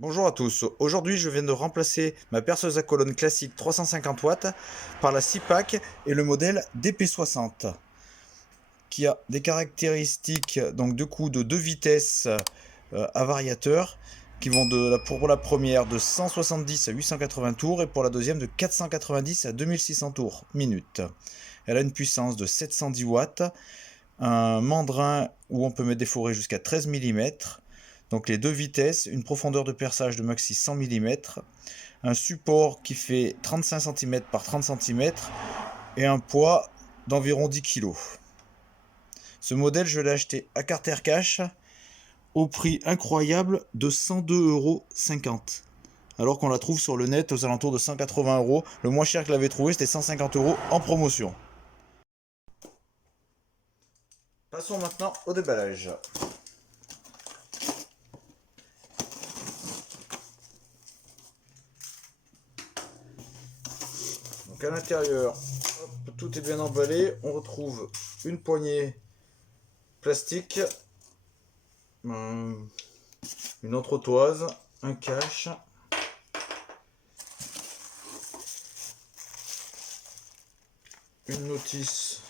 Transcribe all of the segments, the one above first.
Bonjour à tous, aujourd'hui je viens de remplacer ma perceuse à colonne classique 350 watts par la CIPAC et le modèle DP60 qui a des caractéristiques donc de coups de 2 vitesses à variateur qui vont pour la première de 170 à 880 tours et pour la deuxième de 490 à 2600 tours minute. Elle a une puissance de 710 watts, un mandrin où on peut mettre des forêts jusqu'à 13 mm, donc les deux vitesses, une profondeur de perçage de maxi 100 mm, un support qui fait 35 cm par 30 cm et un poids d'environ 10 kg. Ce modèle, je l'ai acheté à Carter Cash au prix incroyable de 102,50 €. Alors qu'on la trouve sur le net aux alentours de 180 €. Le moins cher que l'avait trouvé, c'était 150 € en promotion. Passons maintenant au déballage. Donc à l'intérieur, tout est bien emballé. On retrouve une poignée plastique, une entretoise, un cache, une notice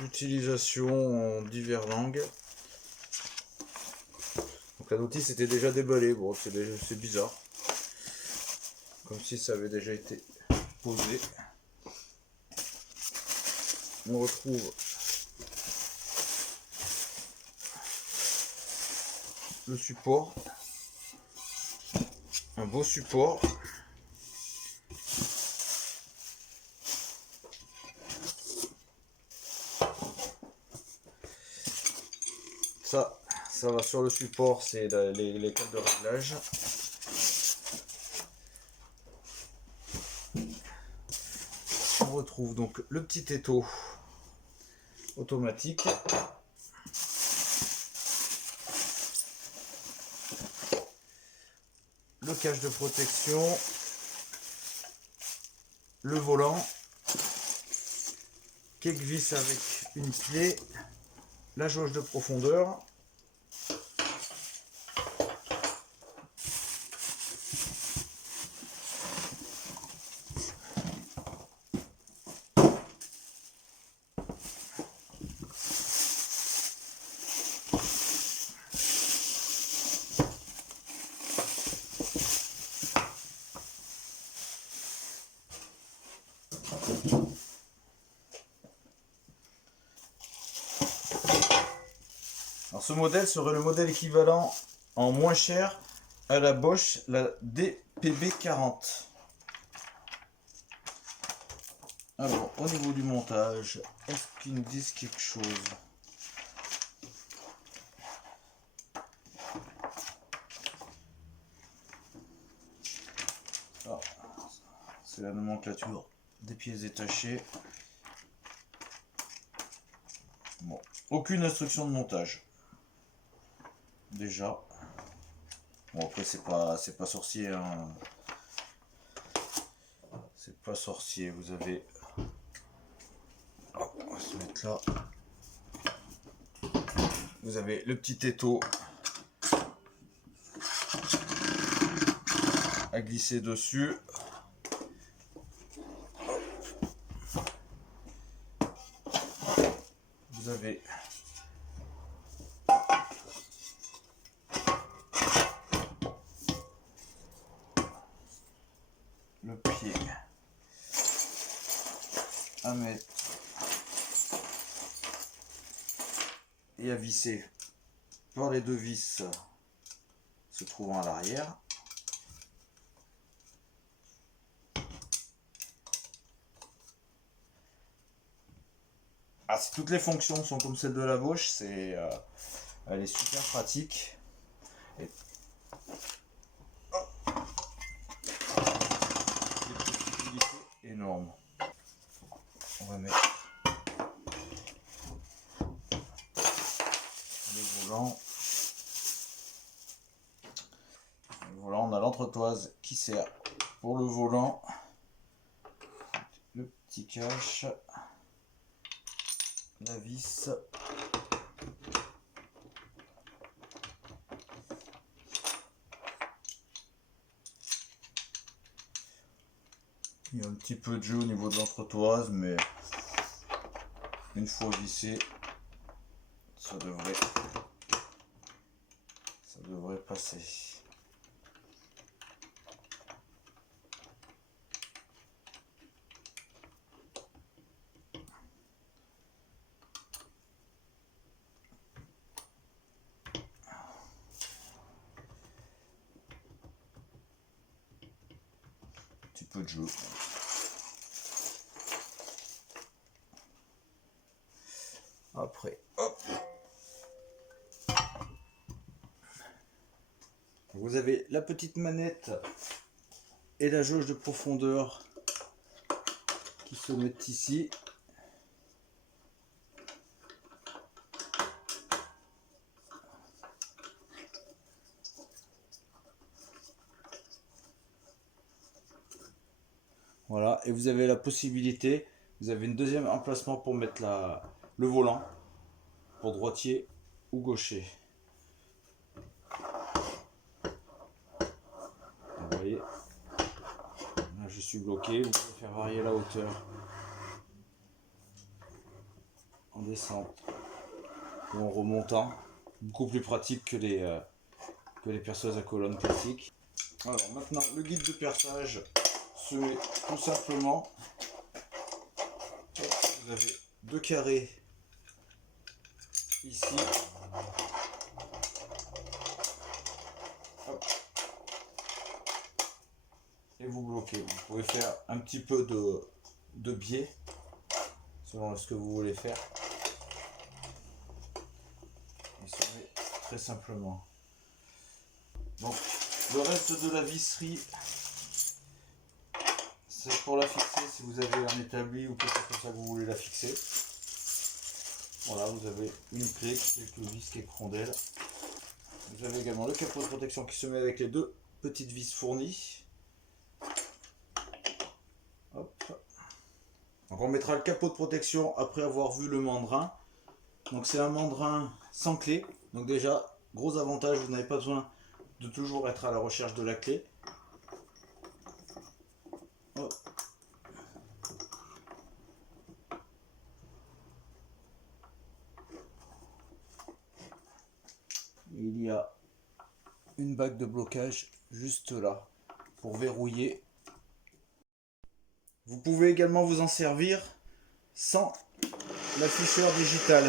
d'utilisation en diverses langues. Donc la notice était déjà déballée, bon c'est bizarre, comme si ça avait déjà été posé. On retrouve le support, un beau support. Ça va sur le support, c'est les câbles de réglage. On retrouve donc le petit étau automatique. Le cache de protection, le volant, quelques vis avec une clé, la jauge de profondeur, alors ce modèle serait le modèle équivalent en moins cher à la Bosch, la DPB40. Alors au niveau du montage, est-ce qu'ils nous disent quelque chose? Alors, c'est la nomenclature des pièces détachées. Bon, aucune instruction de montage. Déjà. Bon après c'est pas sorcier hein. C'est pas sorcier, vous avez. Oh, on va se mettre là. Vous avez le petit étau à glisser dessus. Vous avez le pied à mettre et à visser par les deux vis se trouvant à l'arrière. Ah, si toutes les fonctions sont comme celle de la Bosch, elle est super pratique. Et... Oh, des possibilités énormes. On va mettre le volant. Le volant, on a l'entretoise qui sert pour le volant. Le petit cache. La vis. Il y a un petit peu de jeu au niveau de l'entretoise, mais une fois vissé, ça devrait passer. Un petit peu de jeu. Après, hop. Vous avez la petite manette et la jauge de profondeur qui se mettent ici. Voilà, et vous avez la possibilité, vous avez une deuxième emplacement pour mettre le volant, pour droitier ou gaucher. Vous voyez, là je suis bloqué, vous pouvez faire varier la hauteur en descente ou en remontant, beaucoup plus pratique que les perceuses à colonne classiques. Alors maintenant, le guide de perçage se met tout simplement, vous avez deux carrés ici. Hop. Et vous bloquez. Vous pouvez faire un petit peu de biais selon ce que vous voulez faire. Il se met très simplement. Donc le reste de la visserie, c'est pour la fixer si vous avez un établi ou quelque chose comme ça que vous voulez la fixer. Voilà, vous avez une clé, quelques vis, quelques rondelles. Vous avez également le capot de protection qui se met avec les deux petites vis fournies. Hop. Donc on mettra le capot de protection après avoir vu le mandrin. Donc c'est un mandrin sans clé. Donc déjà, gros avantage, vous n'avez pas besoin de toujours être à la recherche de la clé. Hop. Il y a une bague de blocage juste là pour verrouiller. Vous pouvez également vous en servir sans l'afficheur digital.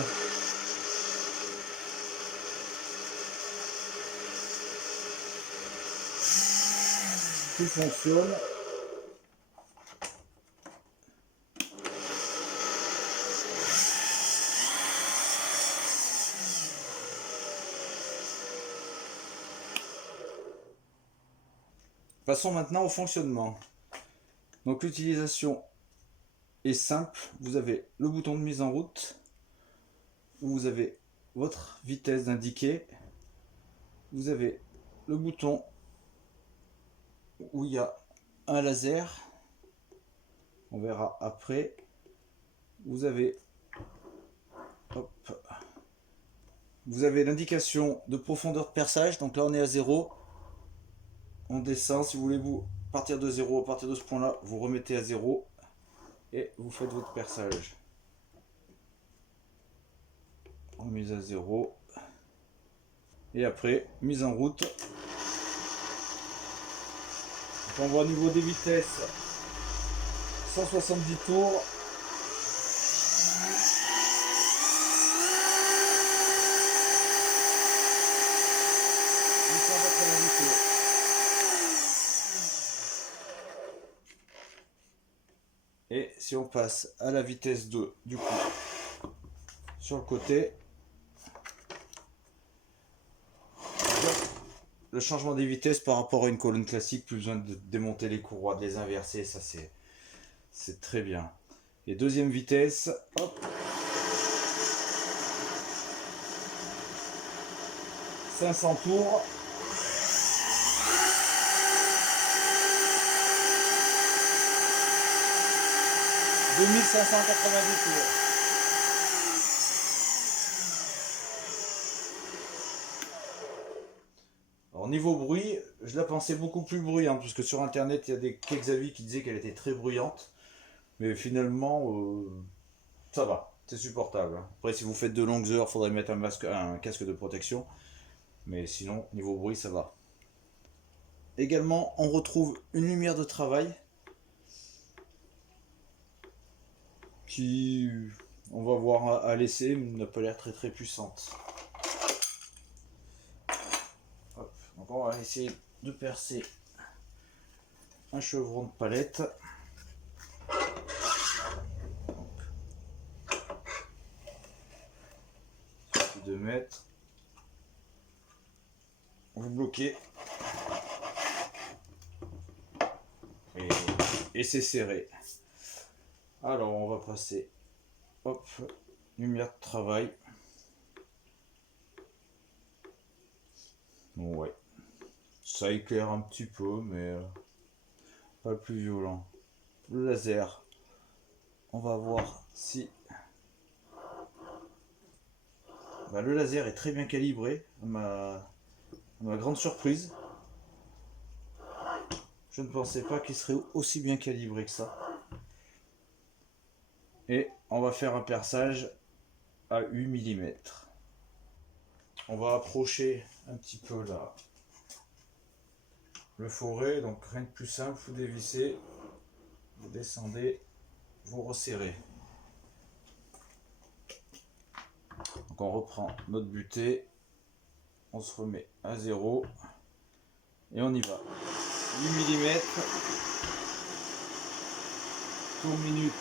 Tout fonctionne. Passons maintenant au fonctionnement. Donc l'utilisation est simple. Vous avez le bouton de mise en route, où vous avez votre vitesse d'indiquer. Vous avez le bouton où il y a un laser. On verra après. Vous avez, hop, vous avez l'indication de profondeur de perçage. Donc là on est à 0. On descend. Si vous voulez vous partir de 0, à partir de ce point là, vous remettez à 0 et vous faites votre perçage. Remise à 0. Et après, mise en route. Donc on voit au niveau des vitesses 170 tours. 890 tours. Et si on passe à la vitesse 2, du coup, sur le côté, le changement des vitesses par rapport à une colonne classique, plus besoin de démonter les courroies, de les inverser, ça c'est très bien. Et deuxième vitesse, hop, 500 tours. « 2590 tours. Alors niveau bruit, je la pensais beaucoup plus bruyante, parce que sur internet il y a quelques avis qui disaient qu'elle était très bruyante, mais finalement ça va, c'est supportable. Après si vous faites de longues heures, il faudrait mettre un casque de protection, mais sinon niveau bruit ça va. Également on retrouve une lumière de travail qui, on va voir à l'essai, n'a pas l'air très très puissante. Hop. Donc on va essayer de percer un chevron de palette. De mettre, vous bloquez et c'est serré. Alors on va passer, hop, lumière de travail. Bon ouais, ça éclaire un petit peu, mais pas le plus violent. Le laser, on va voir si... Bah, le laser est très bien calibré, à ma grande surprise. Je ne pensais pas qu'il serait aussi bien calibré que ça. Et on va faire un perçage à 8 mm. On va approcher un petit peu là le forêt, donc rien de plus simple, vous dévissez, vous descendez, vous resserrez. Donc on reprend notre butée, on se remet à 0 et on y va. 8 mm tour minute.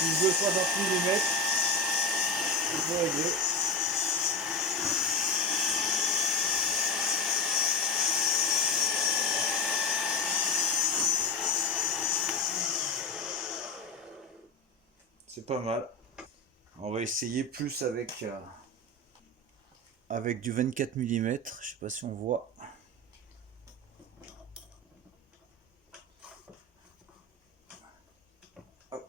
Si je veux 60 mm, il faut régler. C'est pas mal. On va essayer plus avec du 24 mm. Je sais pas si on voit. Hop.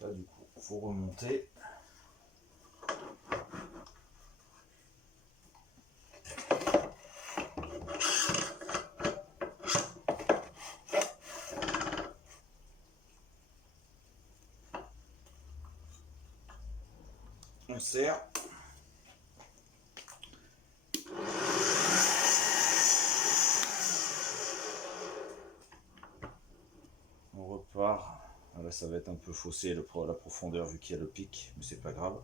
Là du coup, faut remonter. On serre. On repart. Ah là, ça va être un peu faussé la profondeur vu qu'il y a le pic, mais c'est pas grave.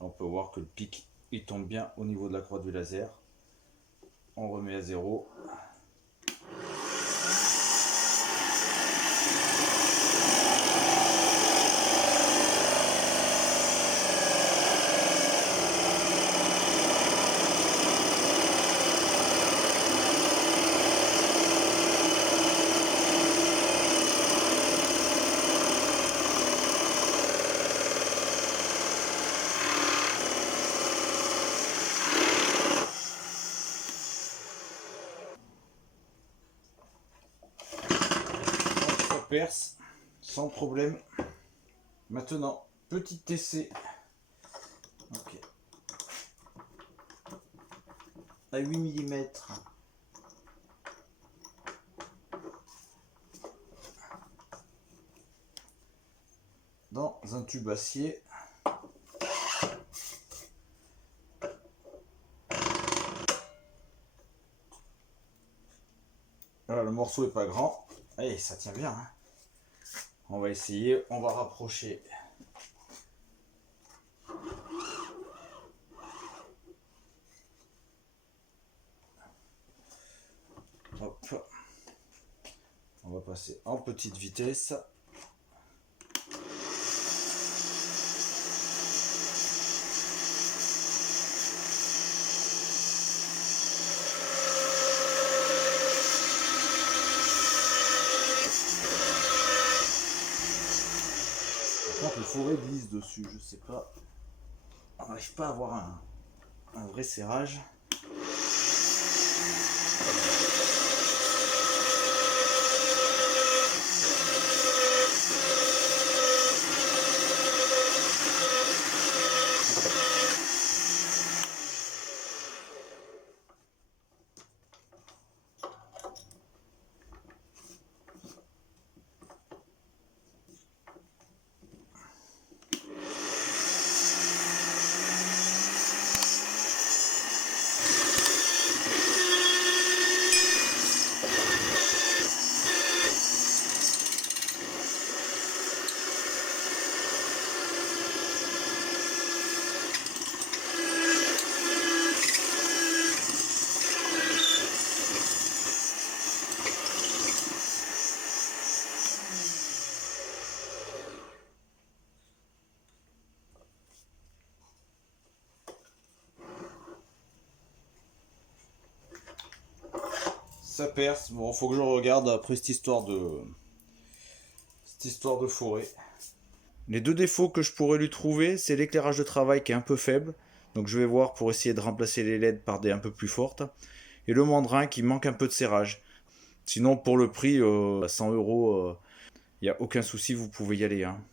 On peut voir que le pic il tombe bien au niveau de la croix du laser. On remet à 0. Perce sans problème. Maintenant, petit essai. Okay. À 8 mm. Dans un tube acier. Voilà, le morceau est pas grand. Allez, ça tient bien. Hein. On va essayer, on va rapprocher. Hop. On va passer en petite vitesse. le fourré glisse dessus, je sais pas. On n'arrive pas à avoir un vrai serrage. Ça perce. Bon, faut que je regarde après cette histoire de fourré. Les deux défauts que je pourrais lui trouver, c'est l'éclairage de travail qui est un peu faible. Donc je vais voir pour essayer de remplacer les LED par des un peu plus fortes. Et le mandrin qui manque un peu de serrage. Sinon, pour le prix, à 100 euros, il n'y a aucun souci, vous pouvez y aller. Hein.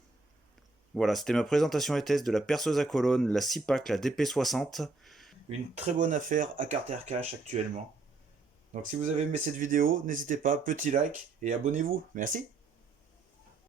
Voilà, c'était ma présentation et test de la perceuse à colonne, la CIPAC, la DP60. Une très bonne affaire à Carter Cash actuellement. Donc si vous avez aimé cette vidéo, n'hésitez pas, petit like et abonnez-vous. Merci.